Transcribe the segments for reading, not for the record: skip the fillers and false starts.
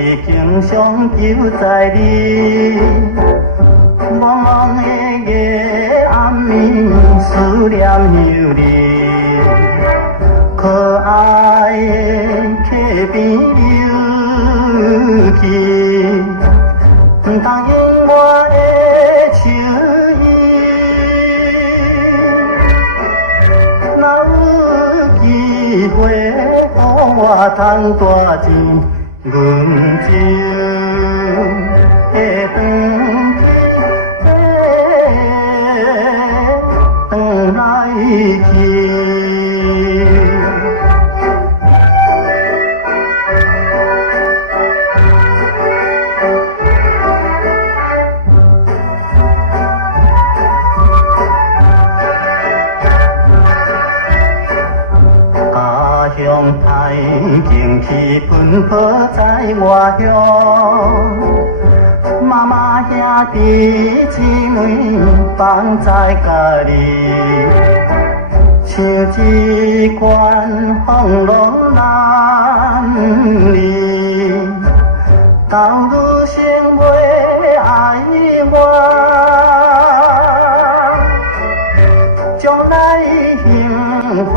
已经常求在你，茫茫的夜暗暝，思念犹你。可爱的客边游记，重印我的手印。若有机会，予我赚大钱，阮就会转来去。乡台景气奔波在外乡，妈妈兄弟姊妹放在家里，像一罐风浪难离。到女性要爱我，将来幸福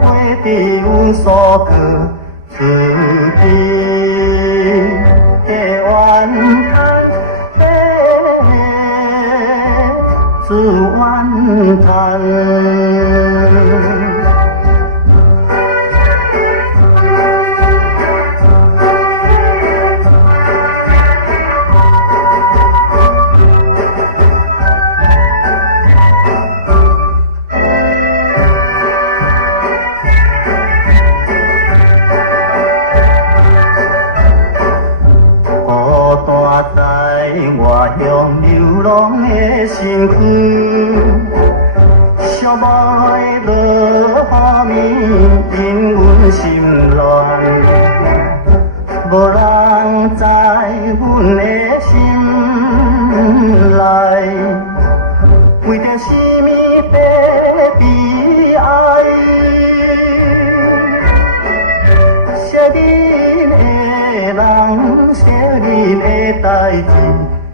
袂只有所过自己的怨叹，自怨叹。在外乡流浪的身躯，寂寞的落雨暝，因阮心乱，无人知阮的心内，为着什么在悲哀？惜恁的人，惜恁的代志，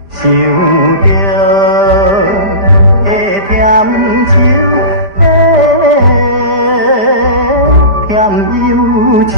想着会添愁，添忧愁。